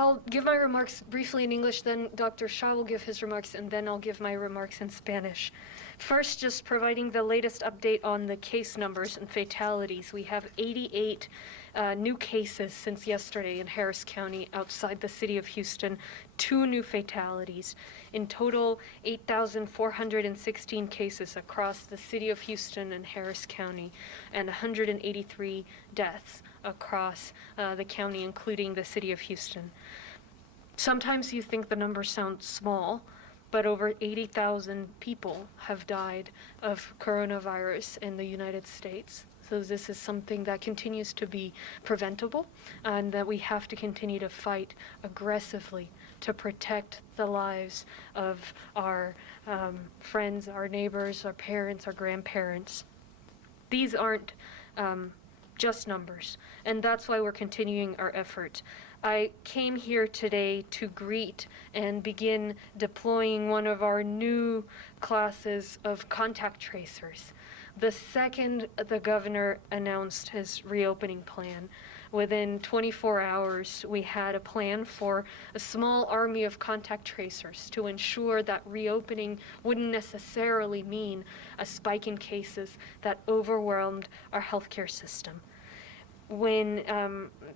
I'll give my remarks briefly in English, then Dr. Shah will give his remarks, and then I'll give my remarks in Spanish. First, just providing the latest update on the case numbers and fatalities. We have 88 new cases since yesterday in Harris County outside the city of Houston, 2 new fatalities. In total, 8,416 cases across the city of Houston and Harris County, and 183 deaths across the county, including the city of Houston. Sometimes you think the numbers sound small, but over 80,000 people have died of coronavirus in the United States. So this is something that continues to be preventable, and that we have to continue to fight aggressively to protect the lives of our friends, our neighbors, our parents, our grandparents. These aren't just numbers, and that's why we're continuing our effort. I came here today to greet and begin deploying one of our new classes of contact tracers. The second the governor announced his reopening plan, within 24 hours, we had a plan for a small army of contact tracers to ensure that reopening wouldn't necessarily mean a spike in cases that overwhelmed our healthcare system. When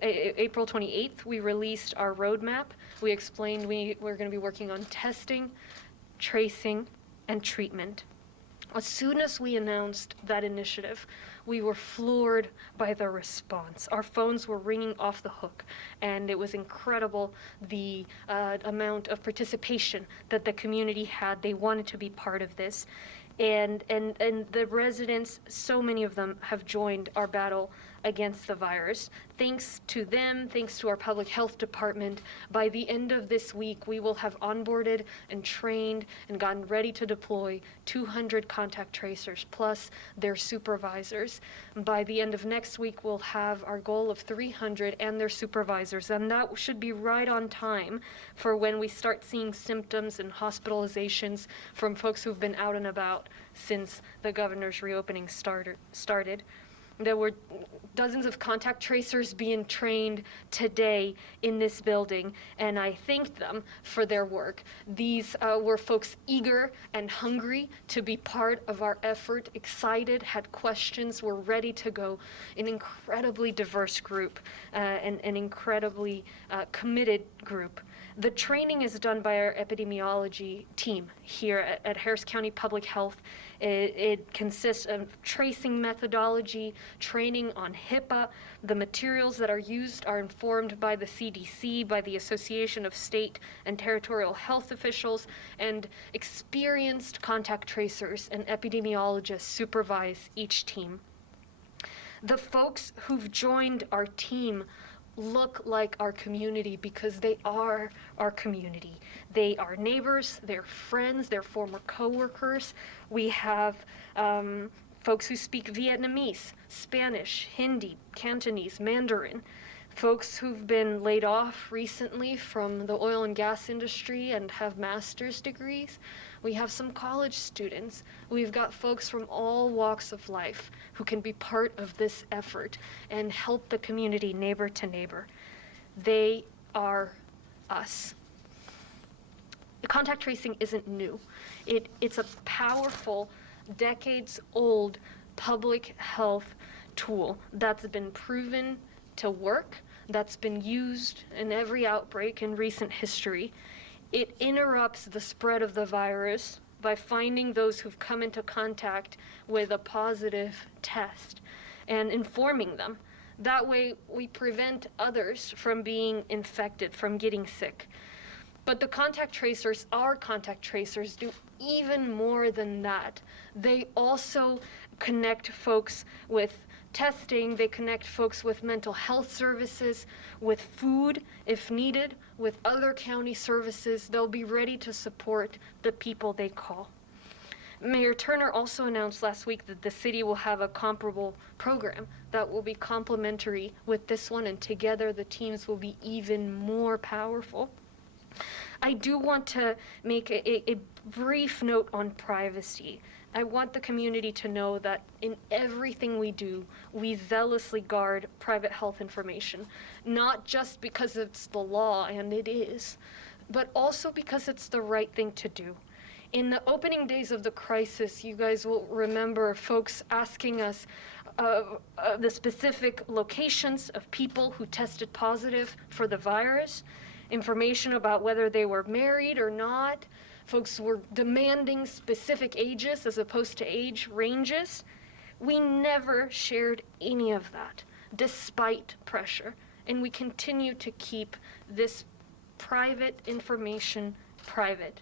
April 28th, we released our roadmap. We explained we're going to be working on testing, tracing, and treatment. As soon as we announced that initiative, we were floored by the response. Our phones were ringing off the hook, and it was incredible the amount of participation that the community had. They wanted to be part of this. And the residents, so many of them have joined our battle against the virus. Thanks to them, thanks to our public health department, by the end of this week, we will have onboarded and trained and gotten ready to deploy 200 contact tracers plus their supervisors. By the end of next week, we'll have our goal of 300 and their supervisors, and that should be right on time for when we start seeing symptoms and hospitalizations from folks who've been out and about since the governor's reopening started. There were dozens of contact tracers being trained today in this building, and I thank them for their work. These were folks eager and hungry to be part of our effort, excited, had questions, were ready to go. An incredibly diverse group, and an incredibly committed group. The training is done by our epidemiology team here at Harris County Public Health. It consists of tracing methodology, training on HIPAA. The materials that are used are informed by the CDC, by the Association of State and Territorial Health Officials, and experienced contact tracers and epidemiologists supervise each team. The folks who've joined our team look like our community because they are our community. They are neighbors, they're friends, they're former coworkers. We have folks who speak Vietnamese, Spanish, Hindi, Cantonese, Mandarin. Folks who've been laid off recently from the oil and gas industry and have master's degrees. We have some college students. We've got folks from all walks of life who can be part of this effort and help the community neighbor to neighbor. They are us. Contact tracing isn't new. It's a powerful, decades-old public health tool that's been proven to work, that's been used in every outbreak in recent history. It interrupts the spread of the virus by finding those who've come into contact with a positive test and informing them. That way, we prevent others from being infected, from getting sick. But the contact tracers, our contact tracers, do even more than that. They also connect folks with testing, they connect folks with mental health services, with food if needed, with other county services. They'll be ready to support the people they call. Mayor Turner also announced last week that the city will have a comparable program that will be complementary with this one, and together the teams will be even more powerful. I do want to make a brief note on privacy. I want the community to know that in everything we do, we zealously guard private health information, not just because it's the law, and it is, but also because it's the right thing to do. In the opening days of the crisis, you guys will remember folks asking us the specific locations of people who tested positive for the virus, information about whether they were married or not. Folks were demanding specific ages as opposed to age ranges. We never shared any of that, despite pressure. And we continue to keep this private information private.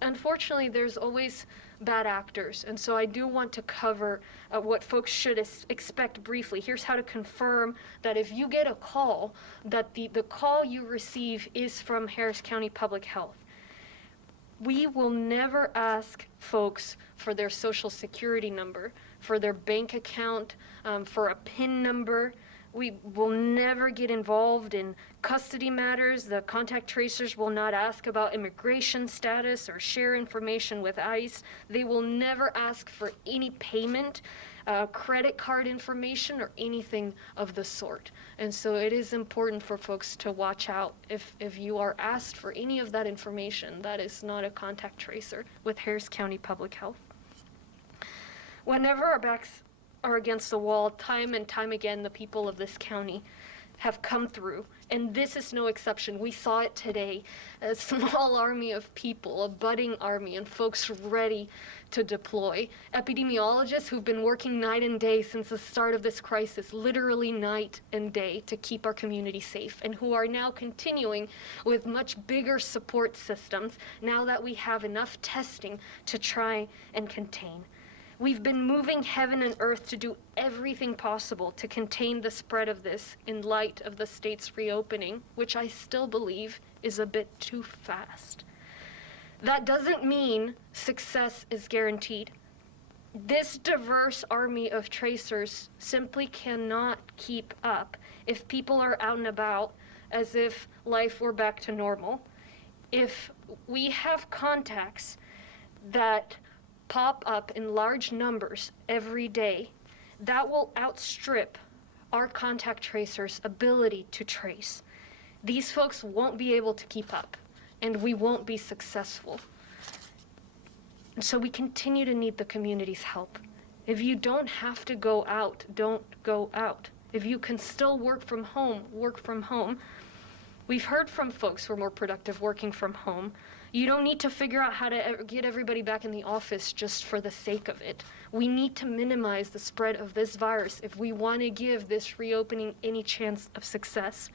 Unfortunately, there's always bad actors, and so I do want to cover what folks should expect briefly. Here's how to confirm that if you get a call, that the call you receive is from Harris County Public Health. We will never ask folks for their social security number, for their bank account, for a PIN number. We will never get involved in custody matters. The contact tracers will not ask about immigration status or share information with ICE. They will never ask for any payment, credit card information, or anything of the sort. And so it is important for folks to watch out if you are asked for any of that information. That is not a contact tracer with Harris County Public Health. Whenever our backs are against the wall, time and time again, the people of this county have come through, and this is no exception. We saw it today, a small army of people, a budding army, and folks ready to deploy. Epidemiologists who've been working night and day since the start of this crisis, literally night and day, to keep our community safe, and who are now continuing with much bigger support systems now that we have enough testing to try and contain. We've been moving heaven and earth to do everything possible to contain the spread of this in light of the state's reopening, which I still believe is a bit too fast. That doesn't mean success is guaranteed. This diverse army of tracers simply cannot keep up if people are out and about as if life were back to normal. If we have contacts that pop up in large numbers every day, that will outstrip our contact tracers' ability to trace. These folks won't be able to keep up, and we won't be successful. And so we continue to need the community's help. If you don't have to go out, don't go out. If you can still work from home, work from home. We've heard from folks who are more productive working from home. You don't need to figure out how to get everybody back in the office just for the sake of it. We need to minimize the spread of this virus if we want to give this reopening any chance of success.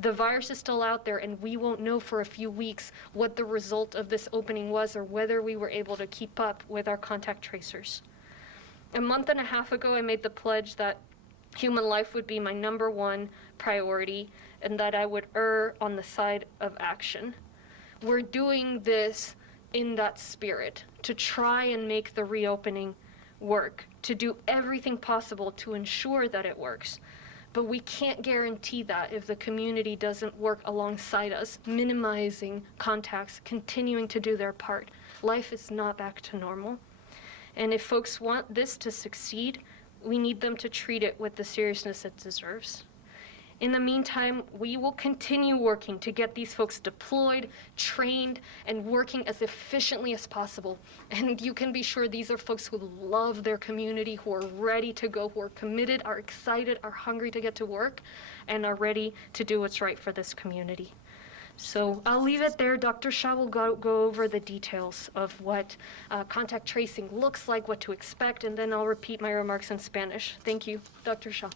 The virus is still out there, and we won't know for a few weeks what the result of this opening was or whether we were able to keep up with our contact tracers. A month and a half ago, I made the pledge that human life would be my #1 priority and that I would err on the side of action. We're doing this in that spirit, to try and make the reopening work, to do everything possible to ensure that it works. But we can't guarantee that if the community doesn't work alongside us, minimizing contacts, continuing to do their part. Life is not back to normal. And if folks want this to succeed, we need them to treat it with the seriousness it deserves. In the meantime, we will continue working to get these folks deployed, trained, and working as efficiently as possible. And you can be sure these are folks who love their community, who are ready to go, who are committed, are excited, are hungry to get to work, and are ready to do what's right for this community. So I'll leave it there. Dr. Shah will go over the details of what contact tracing looks like, what to expect, and then I'll repeat my remarks in Spanish. Thank you, Dr. Shah.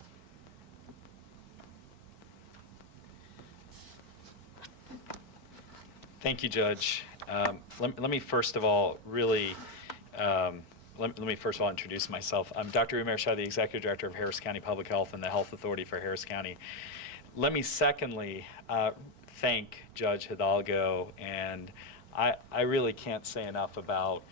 Thank you, Judge. Let me first of all let me first of all introduce myself. I'm Dr. Umair Shah, the Executive Director of Harris County Public Health and the Health Authority for Harris County. Let me secondly thank Judge Hidalgo, and I really can't say enough about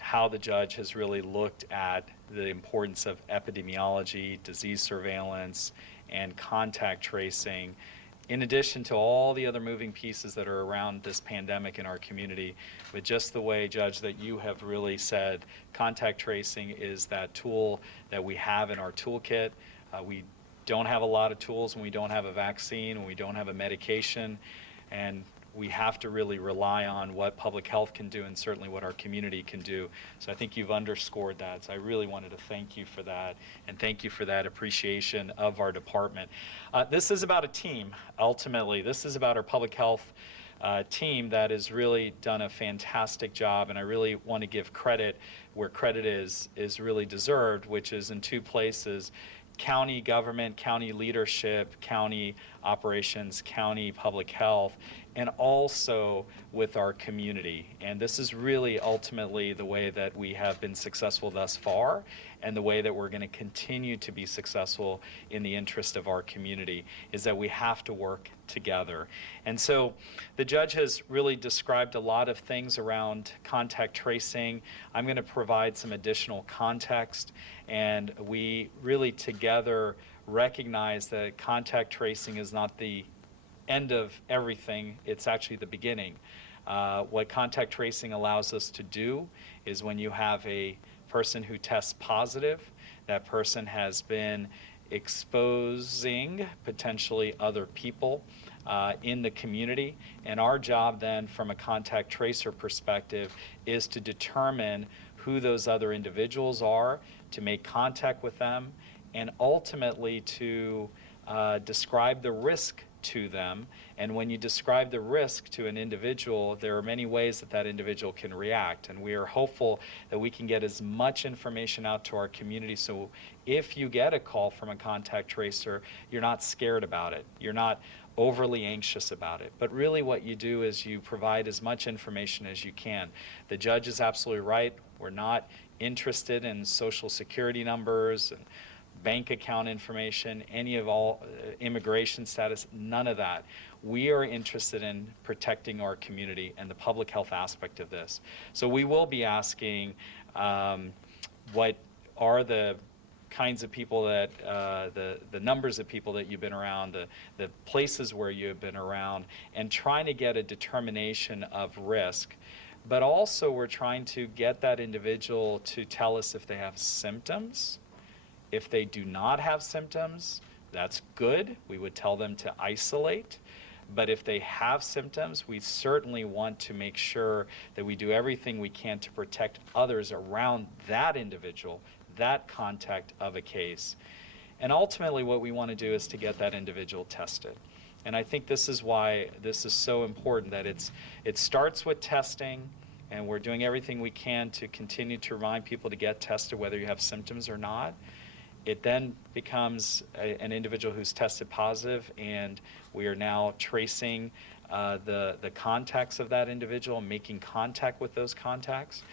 how the judge has really looked at the importance of epidemiology, disease surveillance, and contact tracing in addition to all the other moving pieces that are around this pandemic in our community, with just the way, Judge, that you have really said, contact tracing is that tool that we have in our toolkit. We don't have a lot of tools when we don't have a vaccine, when we don't have a medication, and we have to really rely on what public health can do and certainly what our community can do. So I think you've underscored that. So I really wanted to thank you for that, and thank you for that appreciation of our department. This is about a team, ultimately. This is about our public health team that has really done a fantastic job, and I really want to give credit where credit is really deserved, which is in two places: county government, county leadership, county operations, county public health, and also with our community. And this is really ultimately the way that we have been successful thus far, and the way that we're going to continue to be successful in the interest of our community, is that we have to work together. And so the judge has really described a lot of things around contact tracing. I'm going to provide some additional context, and we really together recognize that contact tracing is not the end of everything, it's actually the beginning. What contact tracing allows us to do is, when you have a person who tests positive, that person has been exposing potentially other people in the community, and our job then from a contact tracer perspective is to determine who those other individuals are, to make contact with them, and ultimately to describe the risk to them. And when you describe the risk to an individual, there are many ways that that individual can react, and we are hopeful that we can get as much information out to our community, so if you get a call from a contact tracer, you're not scared about it, you're not overly anxious about it, but really what you do is you provide as much information as you can. The judge is absolutely right. We're not interested in social security numbers and bank account information, any of all immigration status, none of that. We are interested in protecting our community and the public health aspect of this. So we will be asking what are the kinds of people that, the numbers of people that you've been around, the places where you've been around, and trying to get a determination of risk. But also we're trying to get that individual to tell us if they have symptoms. If they do not have symptoms, that's good. We would tell them to isolate. But if they have symptoms, we certainly want to make sure that we do everything we can to protect others around that individual, that contact of a case. And ultimately what we want to do is to get that individual tested. And I think this is why this is so important, that it starts with testing, and we're doing everything we can to continue to remind people to get tested whether you have symptoms or not. It then becomes an individual who's tested positive, and we are now tracing the contacts of that individual, making contact with those contacts.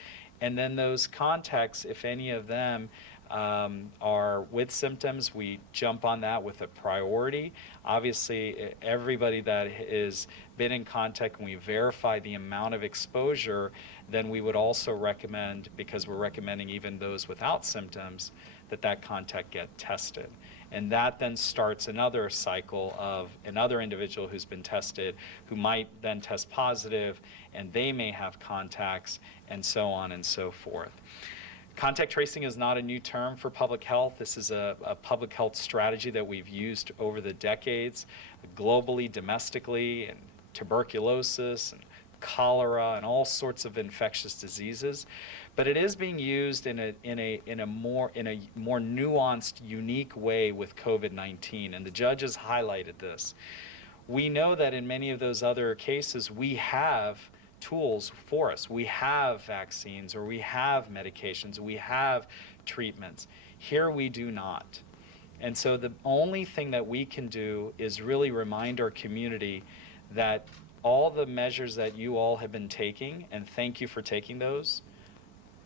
And then those contacts, if any of them are with symptoms, we jump on that with a priority. Obviously, everybody that has been in contact, and we verify the amount of exposure, then we would also recommend, because we're recommending even those without symptoms, that contact get tested. And that then starts another cycle of another individual who's been tested, who might then test positive, and they may have contacts, and so on and so forth. Contact tracing is not a new term for public health. This is a public health strategy that we've used over the decades, globally, domestically, and tuberculosis, and cholera, and all sorts of infectious diseases. But it is being used in a more nuanced, unique way with COVID-19, and the judge has highlighted this. We know that in many of those other cases, we have tools for us. We have vaccines, or we have medications, we have treatments. Here we do not. And so the only thing that we can do is really remind our community that all the measures that you all have been taking, and thank you for taking those,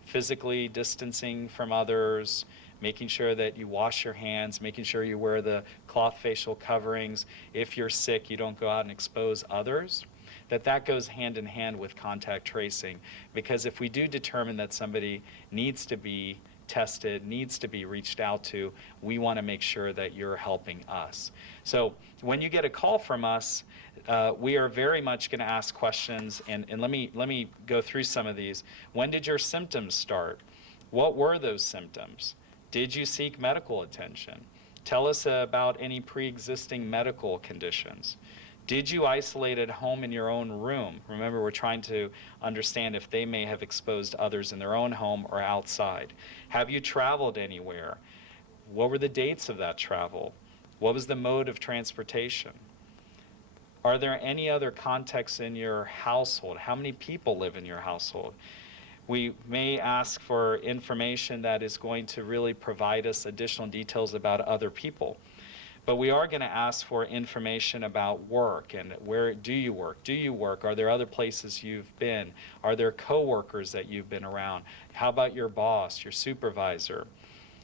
physically distancing from others, making sure that you wash your hands, making sure you wear the cloth facial coverings. If you're sick, you don't go out and expose others. That goes hand in hand with contact tracing, because if we do determine that somebody needs to be tested, needs to be reached out to, we want to make sure that you're helping us. So when you get a call from us, we are very much going to ask questions, and let me go through some of these. When did your symptoms start? What were those symptoms? Did you seek medical attention? Tell us about any pre-existing medical conditions. Did you isolate at home in your own room? Remember, we're trying to understand if they may have exposed others in their own home or outside. Have you traveled anywhere? What were the dates of that travel? What was the mode of transportation? Are there any other contexts in your household? How many people live in your household? We may ask for information that is going to really provide us additional details about other people. But we are going to ask for information about work and where do you work? Do you work? Are there other places you've been? Are there coworkers that you've been around? How about your boss, your supervisor?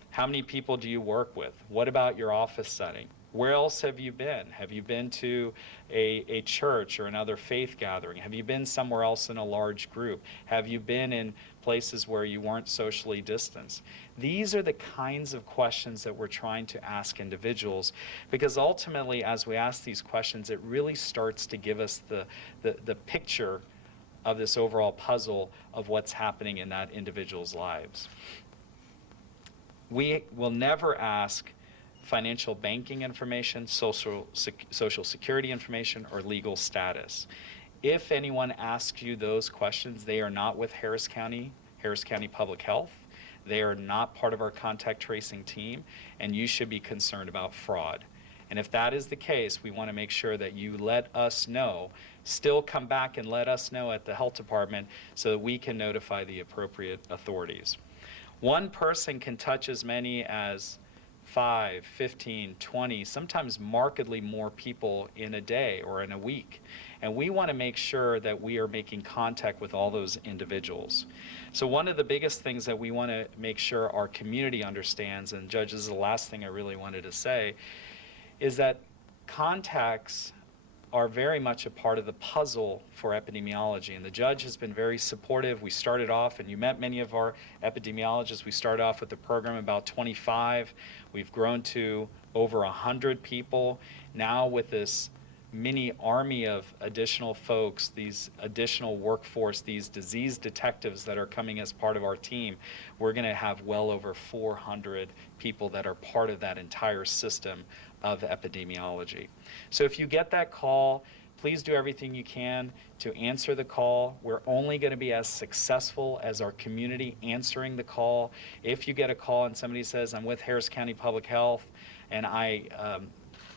How many people do you work with? What about your office setting? Where else have you been? Have you been to a church or another faith gathering? Have you been somewhere else in a large group? Have you been in places where you weren't socially distanced? These are the kinds of questions that we're trying to ask individuals, because ultimately, as we ask these questions, it really starts to give us the picture of this overall puzzle of what's happening in that individual's lives. We will never ask financial banking information, social security information, or legal status. If anyone asks you those questions, they are not with Harris County Public Health. They are not part of our contact tracing team, and you should be concerned about fraud. And if that is the case, we want to make sure that you let us know. Still come back and let us know at the health department so that we can notify the appropriate authorities. One person can touch as many as 5, 15, 20, sometimes markedly more people in a day or in a week. And we want to make sure that we are making contact with all those individuals. So one of the biggest things that we want to make sure our community understands, and Judge, this is the last thing I really wanted to say, is that contacts are very much a part of the puzzle for epidemiology. And the judge has been very supportive. We started off, and you met many of our epidemiologists. We started off with the program about 25. We've grown to over 100 people. Now with this mini army of additional folks, these additional workforce, these disease detectives that are coming as part of our team, we're going to have well over 400 people that are part of that entire system of epidemiology. So if you get that call, please do everything you can to answer the call. We're only going to be as successful as our community answering the call. If you get a call and somebody says, I'm with Harris County Public Health, and I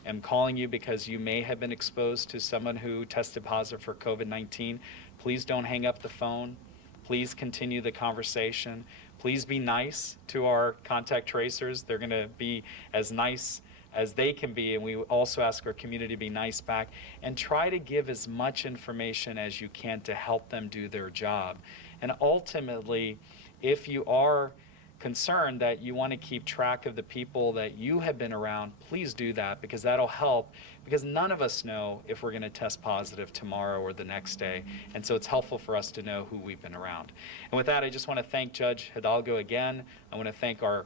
am calling you because you may have been exposed to someone who tested positive for COVID-19, please don't hang up the phone. Please continue the conversation. Please be nice to our contact tracers. They're going to be as nice as they can be, and we also ask our community to be nice back, and try to give as much information as you can to help them do their job. And ultimately, if you are concerned that you want to keep track of the people that you have been around, please do that, because that'll help, because none of us know if we're going to test positive tomorrow or the next day, and so it's helpful for us to know who we've been around. And with that, I just want to thank Judge Hidalgo again. I want to thank our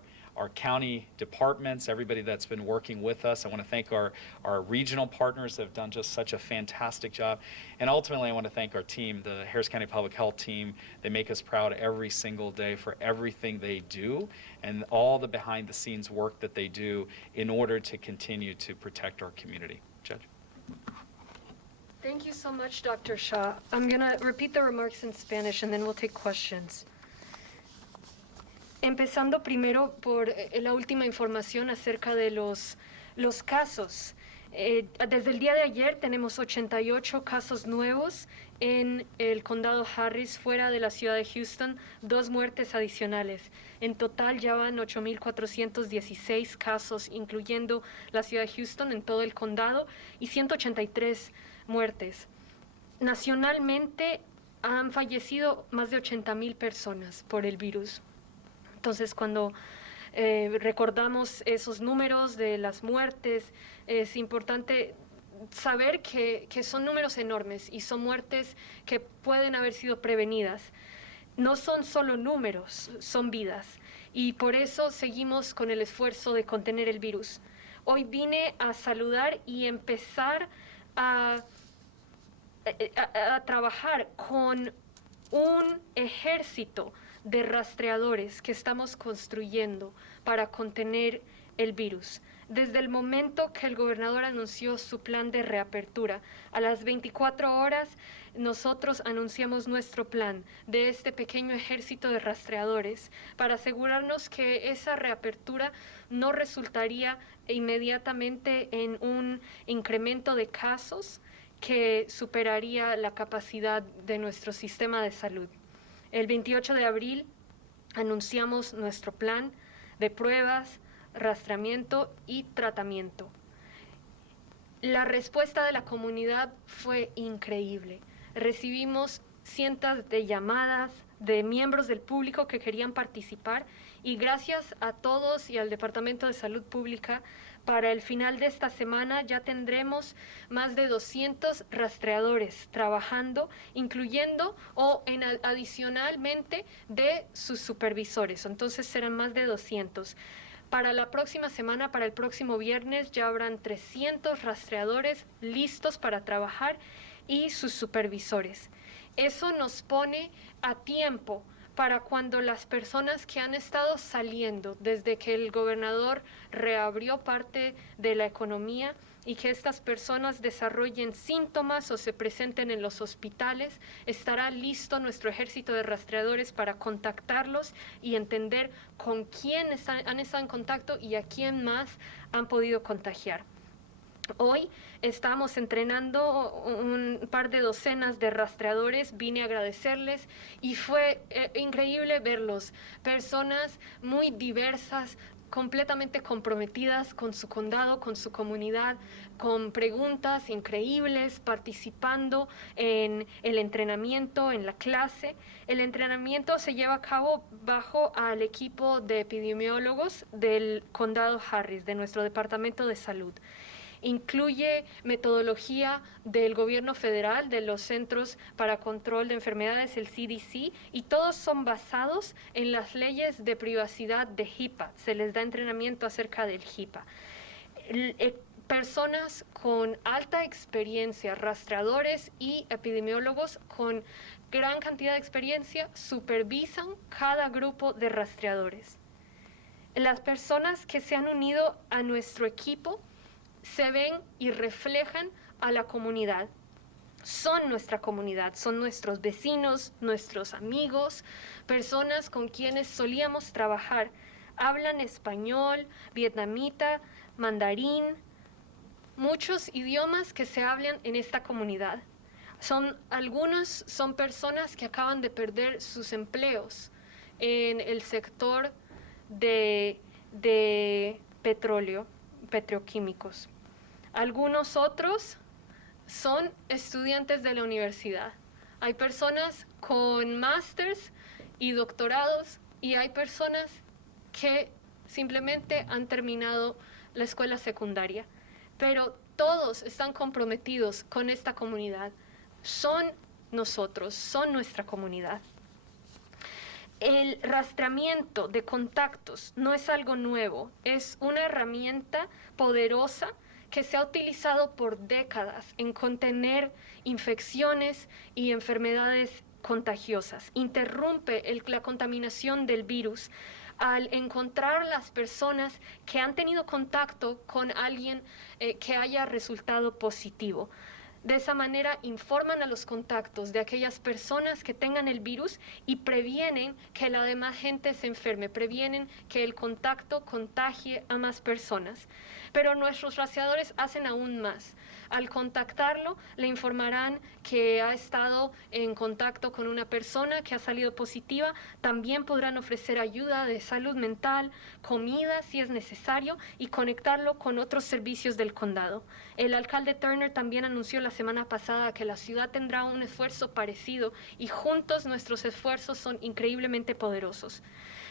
county departments, everybody that's been working with us. I want to thank our regional partners that have done just such a fantastic job. And ultimately, I want to thank our team, the Harris County Public Health team. They make us proud every single day for everything they do and all the behind-the-scenes work that they do in order to continue to protect our community. Judge. Thank you so much, Dr. Shah. I'm going to repeat the remarks in Spanish, and then we'll take questions. Empezando primero por la última información acerca de los casos. Desde el día de ayer tenemos 88 casos nuevos en el condado Harris, fuera de la ciudad de Houston, 2 muertes adicionales. En total ya van 8,416 casos, incluyendo la ciudad de Houston en todo el condado, y 183 muertes. Nacionalmente han fallecido más de 80,000 personas por el virus. Entonces, cuando recordamos esos números de las muertes, es importante saber que son números enormes y son muertes que pueden haber sido prevenidas. No son solo números, son vidas. y por eso seguimos con el esfuerzo de contener el virus. Hoy vine a saludar y empezar a trabajar con un ejército de rastreadores que estamos construyendo para contener el virus. Desde el momento que el gobernador anunció su plan de reapertura, a las 24 horas nosotros anunciamos nuestro plan de este pequeño ejército de rastreadores para asegurarnos que esa reapertura no resultaría inmediatamente en un incremento de casos que superaría la capacidad de nuestro sistema de salud. El 28 de abril anunciamos nuestro plan de pruebas, rastreamiento y tratamiento. La respuesta de la comunidad fue increíble. Recibimos cientos de llamadas de miembros del público que querían participar y gracias a todos y al Departamento de Salud Pública, para el final de esta semana ya tendremos más de 200 rastreadores trabajando, incluyendo adicionalmente de sus supervisores. Entonces serán más de 200. Para la próxima semana, para el próximo viernes, ya habrán 300 rastreadores listos para trabajar y sus supervisores. Eso nos pone a tiempo para cuando las personas que han estado saliendo desde que el gobernador reabrió parte de la economía y que estas personas desarrollen síntomas o se presenten en los hospitales, estará listo nuestro ejército de rastreadores para contactarlos y entender con quién han estado en contacto y a quién más han podido contagiar. Hoy estamos entrenando un par de docenas de rastreadores, vine a agradecerles y fue increíble verlos, personas muy diversas, completamente comprometidas con su condado, con su comunidad, con preguntas increíbles, participando en el entrenamiento, en la clase. El entrenamiento se lleva a cabo bajo al equipo de epidemiólogos del condado Harris, de nuestro departamento de salud. Incluye metodología del gobierno federal, de los Centros para Control de Enfermedades, el CDC, y todos son basados en las leyes de privacidad de HIPAA. Se les da entrenamiento acerca del HIPAA. Personas con alta experiencia, rastreadores y epidemiólogos con gran cantidad de experiencia, supervisan cada grupo de rastreadores. Las personas que se han unido a nuestro equipo se ven y reflejan a la comunidad. Son nuestra comunidad, son nuestros vecinos, nuestros amigos, personas con quienes solíamos trabajar. Hablan español, vietnamita, mandarín, muchos idiomas que se hablan en esta comunidad. Algunos son personas que acaban de perder sus empleos en el sector de petróleo, petroquímicos. Algunos otros son estudiantes de la universidad. Hay personas con másters y doctorados y hay personas que simplemente han terminado la escuela secundaria. Pero todos están comprometidos con esta comunidad. Son nosotros, son nuestra comunidad. El rastreamiento de contactos no es algo nuevo, es una herramienta poderosa que se ha utilizado por décadas en contener infecciones y enfermedades contagiosas. Interrumpe la contaminación del virus al encontrar las personas que han tenido contacto con alguien que haya resultado positivo. De esa manera informan a los contactos de aquellas personas que tengan el virus y previenen que la demás gente se enferme, previenen que el contacto contagie a más personas. Pero nuestros rastreadores hacen aún más. Al contactarlo, le informarán que ha estado en contacto con una persona que ha salido positiva. También podrán ofrecer ayuda de salud mental, comida si es necesario y conectarlo con otros servicios del condado. El alcalde Turner también anunció la semana pasada que la ciudad tendrá un esfuerzo parecido y juntos nuestros esfuerzos son increíblemente poderosos.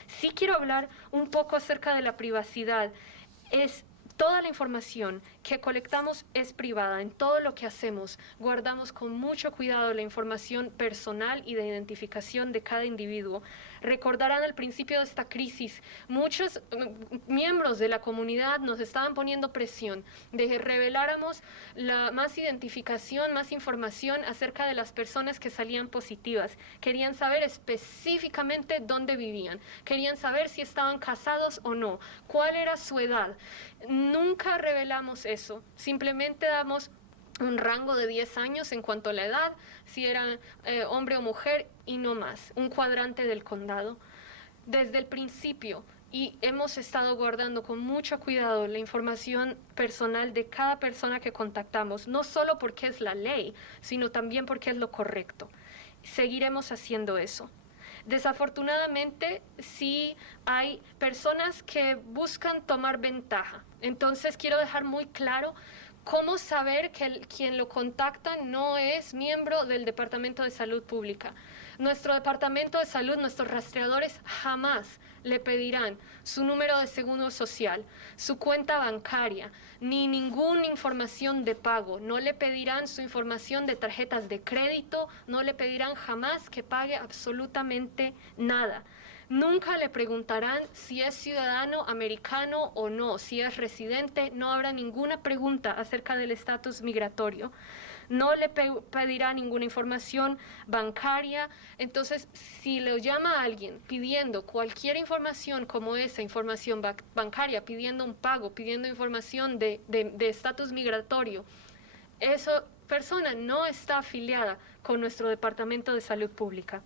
Sí quiero hablar un poco acerca de la privacidad. Toda la información que colectamos es privada. En todo lo que hacemos, guardamos con mucho cuidado la información personal y de identificación de cada individuo. Recordarán al principio de esta crisis, muchos miembros de la comunidad nos estaban poniendo presión de que reveláramos más identificación, más información acerca de las personas que salían positivas. Querían saber específicamente dónde vivían, querían saber si estaban casados o no, cuál era su edad. Nunca revelamos eso, simplemente damos un rango de 10 años en cuanto a la edad, si era hombre o mujer y no más, un cuadrante del condado. Desde el principio, y hemos estado guardando con mucho cuidado la información personal de cada persona que contactamos, no solo porque es la ley, sino también porque es lo correcto. Seguiremos haciendo eso. Desafortunadamente, sí hay personas que buscan tomar ventaja. Entonces, quiero dejar muy claro cómo saber que quien lo contacta no es miembro del Departamento de Salud Pública. Nuestro Departamento de Salud, nuestros rastreadores jamás le pedirán su número de seguro social, su cuenta bancaria, ni ninguna información de pago. No le pedirán su información de tarjetas de crédito, no le pedirán jamás que pague absolutamente nada. Nunca le preguntarán si es ciudadano americano o no, si es residente. No habrá ninguna pregunta acerca del estatus migratorio. No le pedirá ninguna información bancaria. Entonces, si le llama a alguien pidiendo cualquier información como esa información bancaria, pidiendo un pago, pidiendo información de estatus migratorio, esa persona no está afiliada con nuestro Departamento de Salud Pública.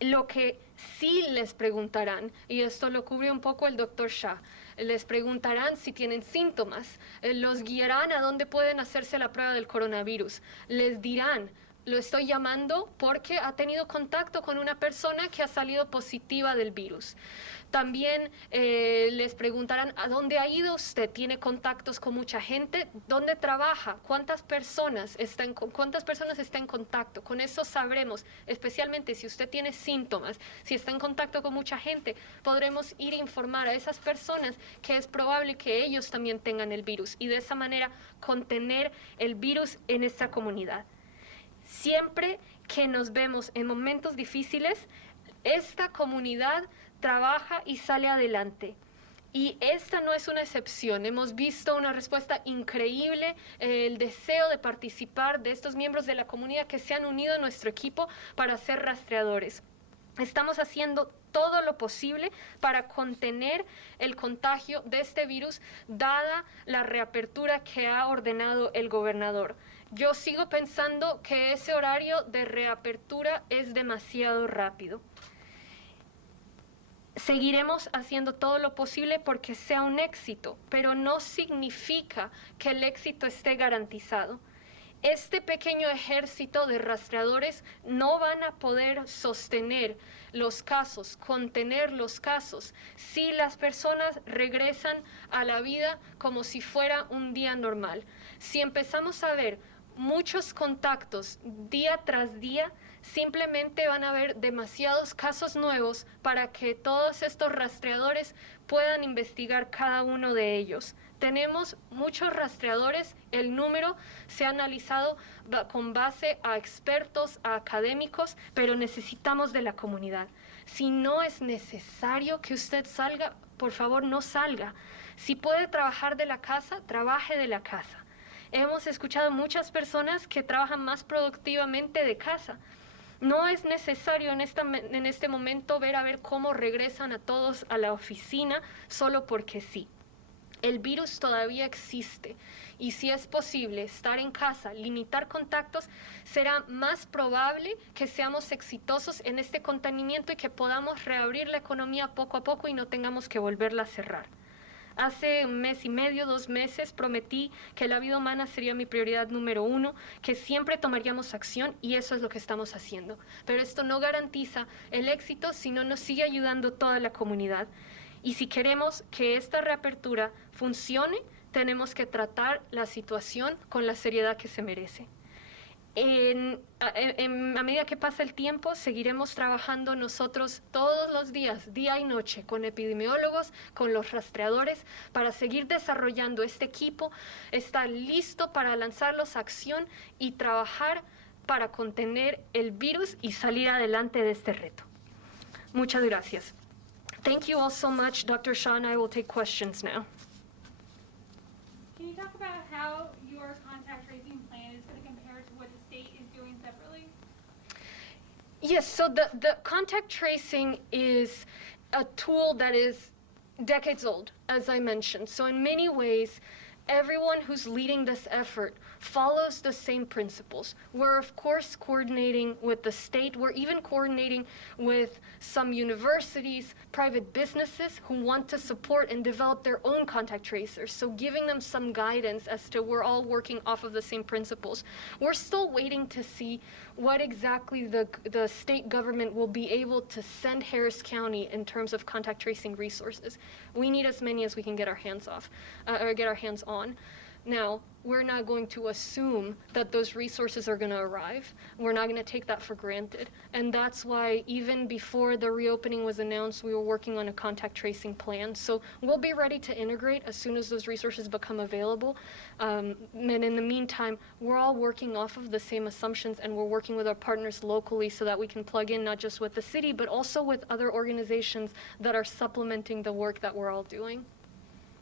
Lo que sí les preguntarán, y esto lo cubre un poco el doctor Shah, les preguntarán si tienen síntomas, los guiarán a dónde pueden hacerse la prueba del coronavirus, les dirán, lo estoy llamando porque ha tenido contacto con una persona que ha salido positiva del virus. También les preguntarán a dónde ha ido usted, tiene contactos con mucha gente, dónde trabaja, cuántas personas está en contacto. Con eso sabremos, especialmente si usted tiene síntomas, si está en contacto con mucha gente, podremos ir a informar a esas personas que es probable que ellos también tengan el virus y de esa manera contener el virus en esta comunidad. Siempre que nos vemos en momentos difíciles, esta comunidad trabaja y sale adelante. Y esta no es una excepción. Hemos visto una respuesta increíble, el deseo de participar de estos miembros de la comunidad que se han unido a nuestro equipo para ser rastreadores. Estamos haciendo todo lo posible para contener el contagio de este virus, dada la reapertura que ha ordenado el gobernador. Yo sigo pensando que ese horario de reapertura es demasiado rápido. Seguiremos haciendo todo lo posible porque sea un éxito, pero no significa que el éxito esté garantizado. Este pequeño ejército de rastreadores no van a poder sostener los casos, contener los casos, si las personas regresan a la vida como si fuera un día normal. Si empezamos a ver muchos contactos día tras día, simplemente van a haber demasiados casos nuevos para que todos estos rastreadores puedan investigar cada uno de ellos. Tenemos muchos rastreadores, el número se ha analizado con base a expertos, a académicos, pero necesitamos de la comunidad. Si no es necesario que usted salga, por favor no salga. Si puede trabajar de la casa, trabaje de la casa. Hemos escuchado muchas personas que trabajan más productivamente de casa. No es necesario en este momento ver a ver cómo regresan a todos a la oficina solo porque sí. El virus todavía existe y si es posible estar en casa, limitar contactos, será más probable que seamos exitosos en este contenimiento y que podamos reabrir la economía poco a poco y no tengamos que volverla a cerrar. Hace 1 mes y medio, 2 meses, prometí que la vida humana sería mi prioridad número 1, que siempre tomaríamos acción y eso es lo que estamos haciendo. Pero esto no garantiza el éxito si no nos sigue ayudando toda la comunidad. Y si queremos que esta reapertura funcione, tenemos que tratar la situación con la seriedad que se merece. a medida que pasa el tiempo, seguiremos trabajando nosotros todos los días, día y noche, con epidemiólogos, con los rastreadores, para seguir desarrollando este equipo, estar listo para lanzarlos a acción y trabajar para contener el virus y salir adelante de este reto. Muchas gracias. Thank you all so much. Dr. Shah and I will take questions now. Can you talk about how your contact tracing plan is going to compare to what the state is doing separately? Yes, so the contact tracing is a tool that is decades old, as I mentioned. So in many ways, everyone who's leading this effort follows the same principles. We're of course coordinating with the state. We're even coordinating with some universities, private businesses who want to support and develop their own contact tracers. So giving them some guidance as to we're all working off of the same principles. We're still waiting to see what exactly the state government will be able to send Harris County in terms of contact tracing resources. We need as many as we can get our hands off, or get our hands on. Now, we're not going to assume that those resources are going to arrive. We're not going to take that for granted. And that's why even before the reopening was announced, we were working on a contact tracing plan. So we'll be ready to integrate as soon as those resources become available. And in the meantime, we're all working off of the same assumptions, and we're working with our partners locally so that we can plug in not just with the city, but also with other organizations that are supplementing the work that we're all doing.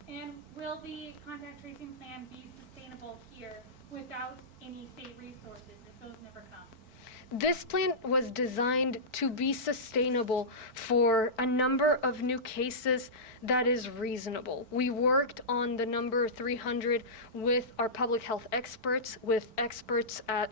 And will the contact tracing plan be sustainable here without any state resources if those never come? This plan was designed to be sustainable for a number of new cases that is reasonable. We worked on the number 300 with our public health experts, with experts at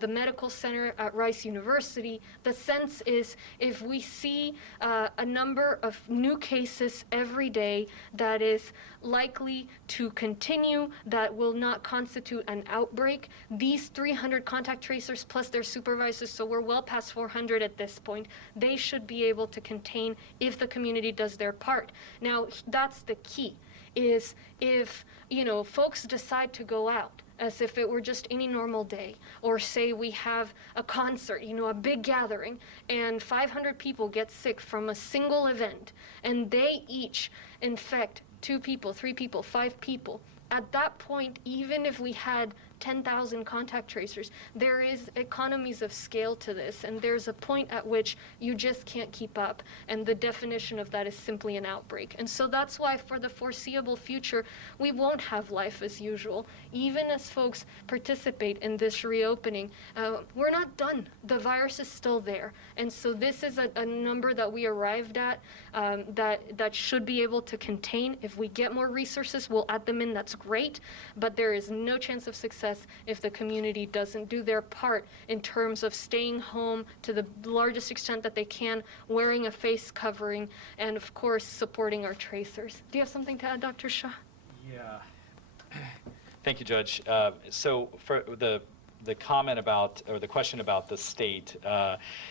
the medical center at Rice University. The sense is if we see a number of new cases every day that is likely to continue, that will not constitute an outbreak, these 300 contact tracers plus their supervisors, so we're well past 400 at this point, they should be able to contain if the community does their part. Now, that's the key, is if, folks decide to go out as if it were just any normal day, or say we have a concert, a big gathering, and 500 people get sick from a single event, and they each infect 2 people, 3 people, 5 people. At that point, even if we had 10,000 contact tracers, there is economies of scale to this, and there's a point at which you just can't keep up, and the definition of that is simply an outbreak. And so that's why for the foreseeable future, we won't have life as usual. Even as folks participate in this reopening, we're not done. The virus is still there. And so this is a number that we arrived at that should be able to contain. If we get more resources, we'll add them in, that's great, but there is no chance of success if the community doesn't do their part in terms of staying home to the largest extent that they can, wearing a face covering, and of course supporting our tracers. Do you have something to add, Dr. Shah? Yeah. Thank you, Judge. So for the comment about, or the question about the state,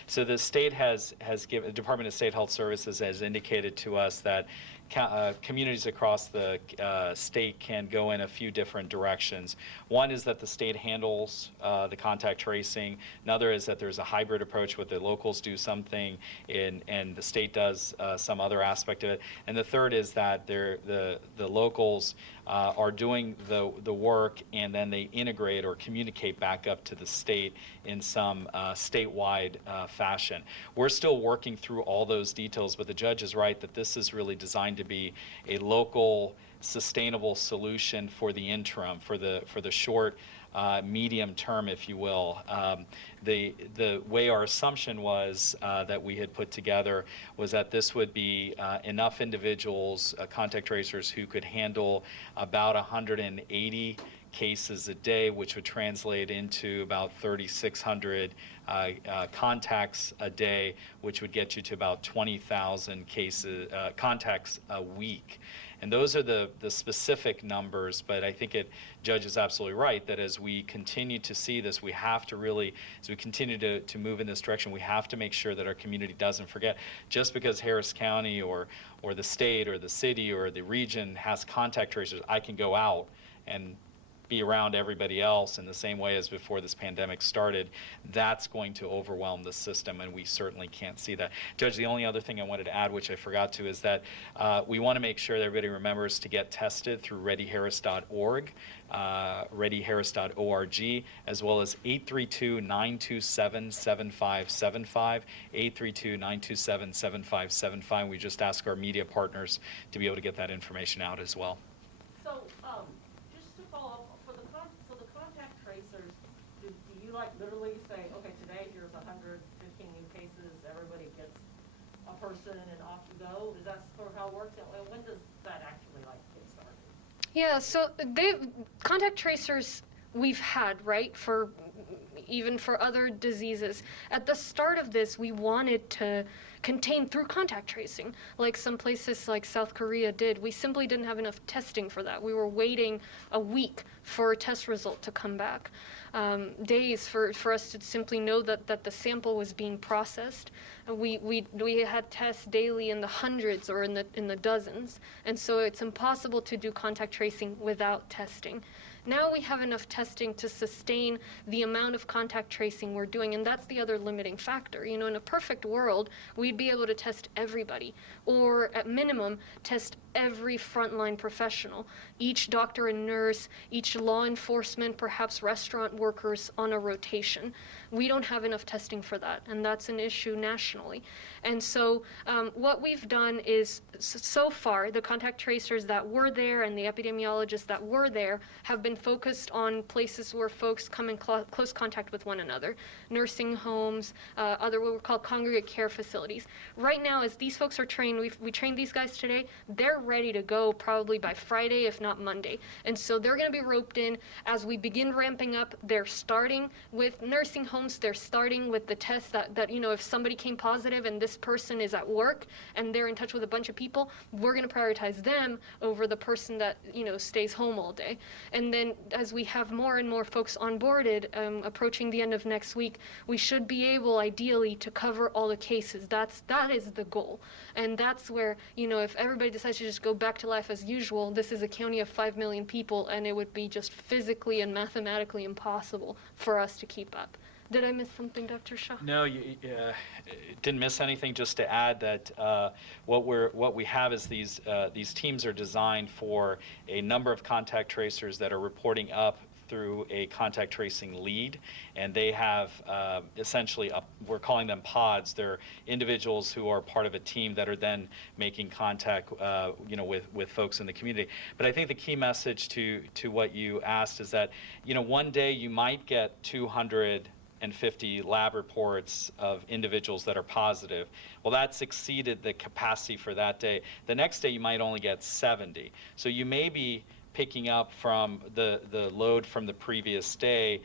so the state has given, the Department of State Health Services has indicated to us that communities across the state can go in a few different directions. One is that the state handles the contact tracing. Another is that there's a hybrid approach where the locals do something and the state does some other aspect of it. And the third is that the locals are doing the work, and then they integrate or communicate back up to the state in some statewide fashion. We're still working through all those details, but the judge is right that this is really designed to be a local, sustainable solution for the interim, for the short, medium term, if you will. The way our assumption was that we had put together was that this would be enough individuals, contact tracers, who could handle about 180 cases a day, which would translate into about 3,600 contacts a day, which would get you to about 20,000 cases, contacts a week. And those are the specific numbers, but I think Judge is absolutely right that as we continue to see this, we have to really, as we continue to move in this direction, we have to make sure that our community doesn't forget. Just because Harris County or the state or the city or the region has contact tracers, I can go out and be around everybody else in the same way as before this pandemic started, that's going to overwhelm the system, and we certainly can't see that. Judge, the only other thing I wanted to add, which I forgot to, is that we want to make sure that everybody remembers to get tested through readyharris.org, readyharris.org, as well as 832-927-7575, 832-927-7575. We just ask our media partners to be able to get that information out as well. So, just to follow up, for the contact tracers, do you like literally say, okay, today here's 115 new cases, everybody gets a person and off you go? Is that sort of how it works? And when does that actually like get started? Yeah, so contact tracers we've had, right, even for other diseases. At the start of this, we wanted to contain through contact tracing, like some places like South Korea did. We simply didn't have enough testing for that. We were waiting a week for a test result to come back. Days for us to simply know that the sample was being processed. We had tests daily in the hundreds or in the dozens, and so it's impossible to do contact tracing without testing. Now we have enough testing to sustain the amount of contact tracing we're doing, and that's the other limiting factor. You know, in a perfect world, we'd be able to test everybody, or at minimum, test every frontline professional, each doctor and nurse, each law enforcement, perhaps restaurant workers on a rotation. We don't have enough testing for that, and that's an issue nationally. And so what we've done is, so far, the contact tracers that were there and the epidemiologists that were there have been focused on places where folks come in close contact with one another, nursing homes, other what we call congregate care facilities. Right now, as these folks are trained, we trained these guys today, they're ready to go probably by Friday, if not Monday. And so they're going to be roped in as we begin ramping up. They're starting with nursing homes. They're starting with the tests that you know, if somebody came positive and this person is at work and they're in touch with a bunch of people, we're going to prioritize them over the person that, you know, stays home all day. And then as we have more and more folks onboarded, approaching the end of next week, we should be able, ideally, to cover all the cases. That is the goal. And that's where, you know, if everybody decides to just go back to life as usual, this is a county of 5 million people, and it would be just physically and mathematically impossible for us to keep up. Did I miss something, Dr. Shah? No, you didn't miss anything. Just to add that what we have is these teams are designed for a number of contact tracers that are reporting up through a contact tracing lead, and they have essentially, we're calling them pods. They're individuals who are part of a team that are then making contact, you know, with folks in the community. But I think the key message to what you asked is that, you know, one day you might get 250 lab reports of individuals that are positive. Well, that's exceeded the capacity for that day. The next day you might only get 70. So you may be picking up from the load from the previous day.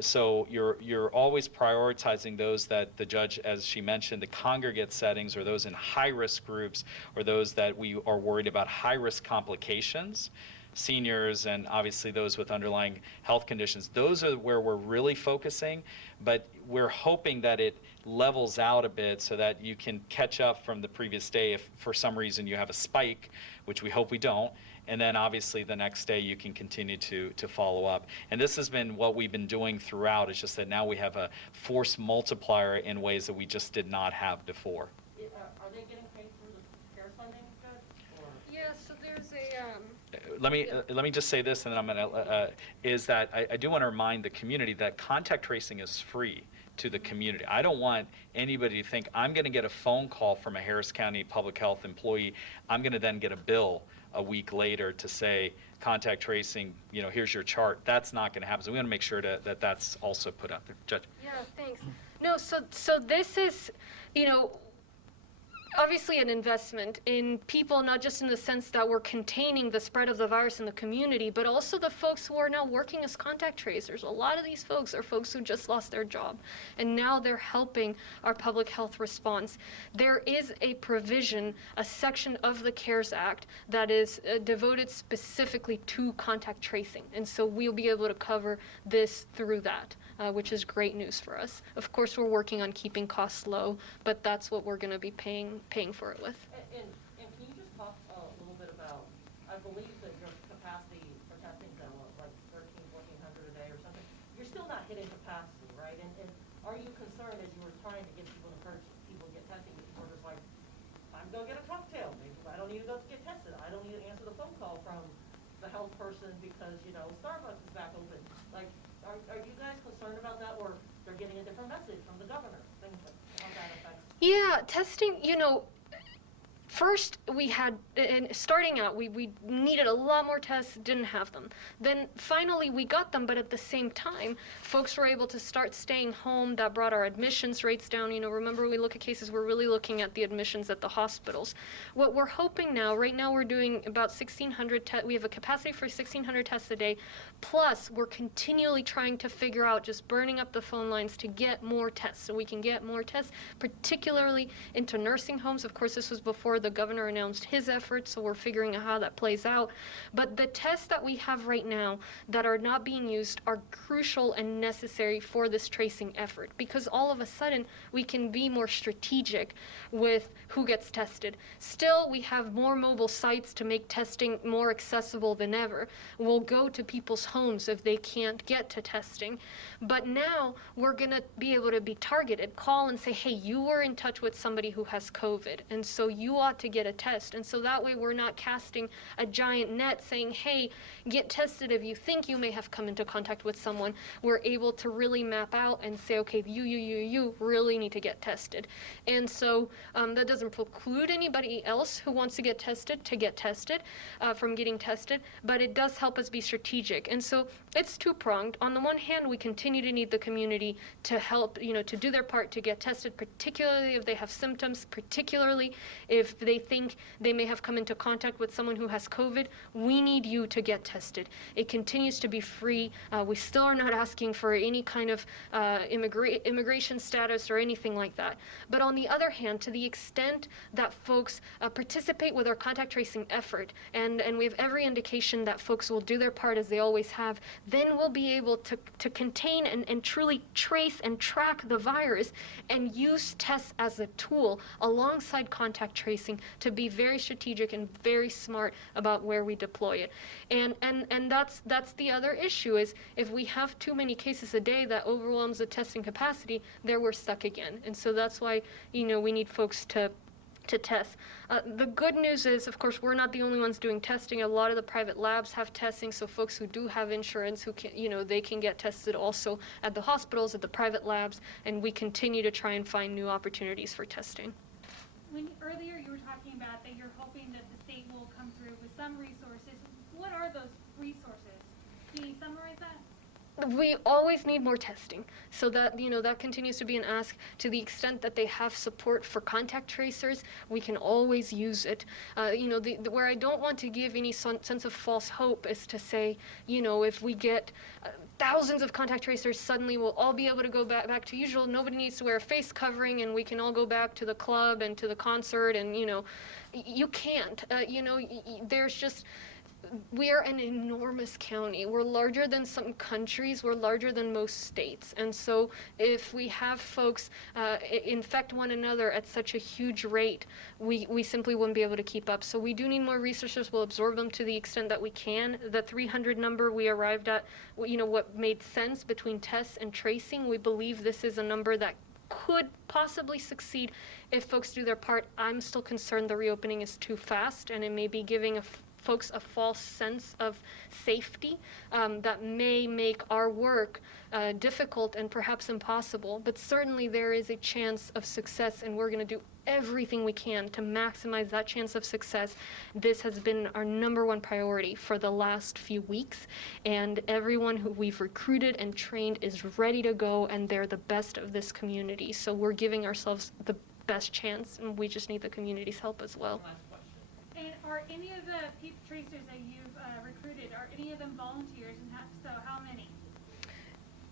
So you're always prioritizing those that the judge, as she mentioned, the congregate settings, or those in high-risk groups, or those that we are worried about high-risk complications, seniors, and obviously those with underlying health conditions. Those are where we're really focusing, but we're hoping that it levels out a bit so that you can catch up from the previous day if for some reason you have a spike, which we hope we don't. And then obviously the next day you can continue to follow up. And this has been what we've been doing throughout. It's just that now we have a force multiplier in ways that we just did not have before. Are they getting paid through the CARES funding, Judge? Or? Yeah, so there's a... Let me just say this, and then I'm going to, is that I do want to remind the community that contact tracing is free to the community. I don't want anybody to think I'm going to get a phone call from a Harris County public health employee. I'm going to then get a bill a week later to say contact tracing, you know, here's your chart. That's not going to happen. So we want to make sure that that's also put out there. Judge. Yeah, thanks. No, so this is, you know, obviously an investment in people, not just in the sense that we're containing the spread of the virus in the community, but also the folks who are now working as contact tracers. A lot of these folks are folks who just lost their job, and now they're helping our public health response. There is a provision, a section of the CARES Act that is devoted specifically to contact tracing, and so we'll be able to cover this through that. Which is great news for us. Of course, we're working on keeping costs low, but that's what we're going to be paying for it with. And can you just talk a little bit about, I believe that your capacity for testing is at like capacity, right? And are you concerned as you were trying to get people to encourage people to get testing, people are just like, I'm going to get a cocktail, maybe I don't need to go get tested, I don't need to answer the phone call from the health person because, you know, Starbucks is back open. Like, are you guys concerned about that, or they're getting a different message from the governor, things on that effect? Yeah, testing, first we had, and starting out, we needed a lot more tests, didn't have them. Then finally we got them, but at the same time, folks were able to start staying home. That brought our admissions rates down. Remember, we look at cases, we're really looking at the admissions at the hospitals. What we're hoping now, right now we're doing about 1,600 tests. We have a capacity for 1,600 tests a day. Plus, we're continually trying to figure out, just burning up the phone lines to get more tests, so we can get more tests, particularly into nursing homes. Of course, this was before the governor announced his efforts, so we're figuring out how that plays out. But the tests that we have right now that are not being used are crucial and necessary for this tracing effort, because all of a sudden we can be more strategic with who gets tested. Still, we have more mobile sites to make testing more accessible than ever. We'll go to people's homes if they can't get to testing. But now we're going to be able to be targeted, call and say, hey, you were in touch with somebody who has COVID, and so you ought to get a test. And so that way we're not casting a giant net saying, hey, get tested if you think you may have come into contact with someone. We're able to really map out and say, okay, you really need to get tested. And so that doesn't preclude anybody else who wants to get tested from getting tested, but it does help us be strategic. And so it's two-pronged. On the one hand, we continue to need the community to help, to do their part to get tested, particularly if they have symptoms, particularly if they think they may have come into contact with someone who has COVID. We need you to get tested. It continues to be free. We still are not asking for any kind of immigration status or anything like that. But on the other hand, to the extent that folks participate with our contact tracing effort, and we have every indication that folks will do their part as they always have, then we'll be able to contain and truly trace and track the virus and use tests as a tool alongside contact tracing to be very strategic and very smart about where we deploy it. And that's the other issue, is if we have too many cases a day that overwhelms the testing capacity, there we're stuck again. And so that's why, we need folks to test. The good news is, of course, we're not the only ones doing testing. A lot of the private labs have testing, so folks who do have insurance, who can, they can get tested also at the hospitals, at the private labs, and we continue to try and find new opportunities for testing. Earlier you were talking about that you're hoping that the state will come through with some resources. What are those resources? Can you summarize that? We always need more testing, so that that continues to be an ask. To the extent that they have support for contact tracers, we can always use it. Where I don't want to give any sense of false hope is to say, if we get thousands of contact tracers, suddenly we'll all be able to go back to usual. Nobody needs to wear a face covering, and we can all go back to the club and to the concert. And you can't. There's just. We are an enormous county. We're larger than some countries. We're larger than most states. And so if we have folks infect one another at such a huge rate, we simply wouldn't be able to keep up. So we do need more resources. We'll absorb them to the extent that we can. The 300 number we arrived at, what made sense between tests and tracing, we believe this is a number that could possibly succeed if folks do their part. I'm still concerned the reopening is too fast, and it may be giving folks a false sense of safety that may make our work difficult and perhaps impossible. But certainly there is a chance of success, and we're going to do everything we can to maximize that chance of success. This has been our #1 priority for the last few weeks, and everyone who we've recruited and trained is ready to go, and they're the best of this community. So we're giving ourselves the best chance, and we just need the community's help as well. And are any of the tracers that you've recruited, are any of them volunteers, and so how many?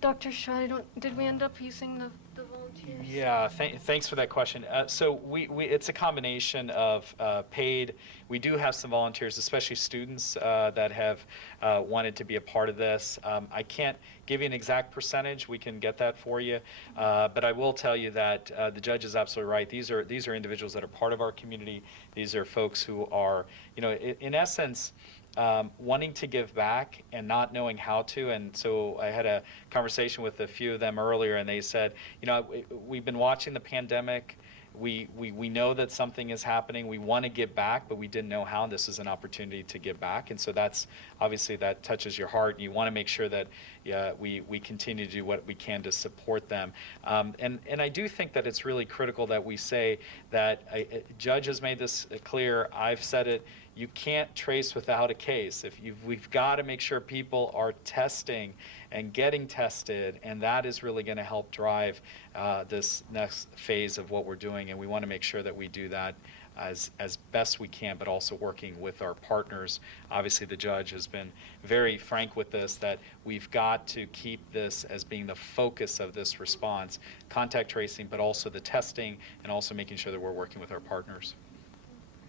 Dr. Shaw, did we end up using the volunteers? Yeah, thanks for that question. So it's a combination of paid. We do have some volunteers, especially students that have wanted to be a part of this. I can't give you an exact percentage. We can get that for you. But I will tell you that the judge is absolutely right. These are individuals that are part of our community. These are folks who are, in essence, wanting to give back and not knowing how to. And so I had a conversation with a few of them earlier, and they said, you know, we've been watching the pandemic. We know that something is happening. We want to give back, but we didn't know how. This is an opportunity to give back. And so that's obviously, that touches your heart. And you want to make sure that we continue to do what we can to support them. And I do think that it's really critical that we say that a judge has made this clear. I've said it. You can't trace without a case. We've got to make sure people are testing and getting tested, and that is really going to help drive this next phase of what we're doing. And we want to make sure that we do that as best we can, but also working with our partners. Obviously, the judge has been very frank with this, that we've got to keep this as being the focus of this response, contact tracing, but also the testing, and also making sure that we're working with our partners.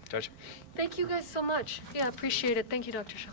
Judge? Thank you guys so much. Yeah, appreciate it. Thank you, Dr. Shaw.